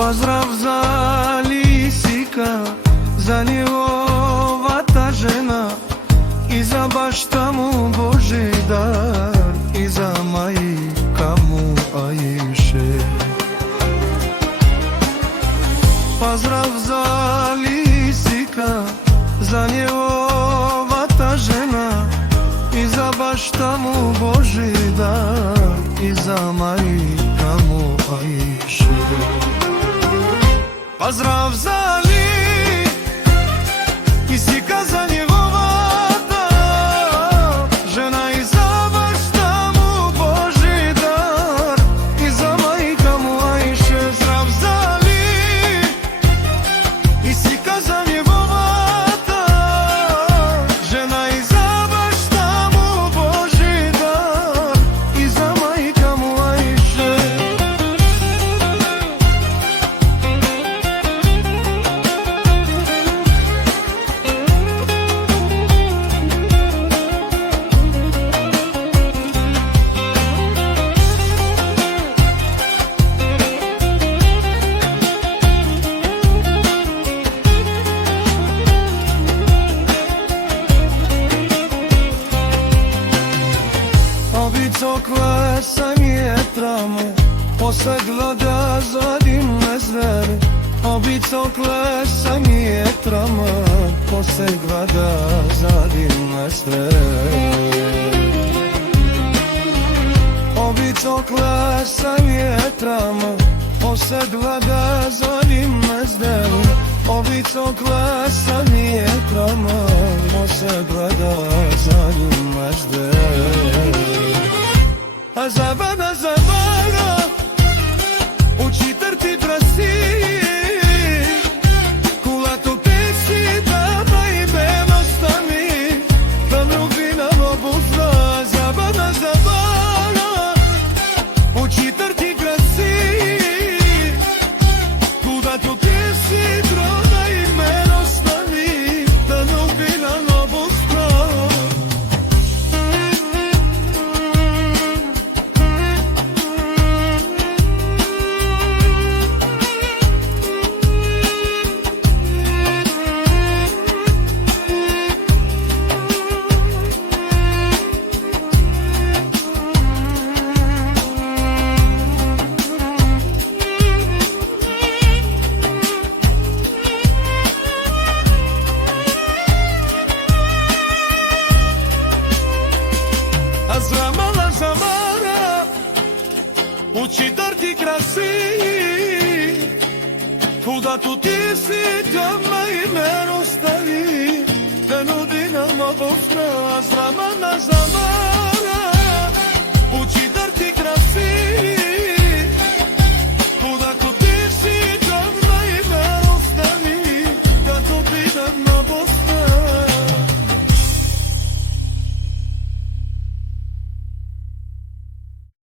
Поздрав за Лисика, за неговата жена и за баща му Божидар, и за майка му Аише. Поздрав за Лисика, за неговата жена и за баща му Божидар, и за майка му Аише. Поздрав за Лисика, за неговата жена и за баща му Божидар, и за майка му Аише. Здрав за Лисика, за неговата жена и за баща му Божидар, и за майка му Аише. Obicokle sam jetramo, posle glada zadim me zveri. Obicokle sam jetramo, posle glada zadim me zveri. Obicokle sam jetramo, posle glada zadim me zveri. Obicokle sam jetramo, posle glada zadim me zveri. Zabana, zabana, учитър ти траси, когато те си дама и бедността ми, да ме обвина в обузна. Забана, забана, учитър ти траси, когато те си трона и бедността ми, да ме обвина в обузна. Замана, замана, учитър ти краси, когато ти си тъмна и ме остави, те нуди на любовта. Замана, замана, учитър ти краси,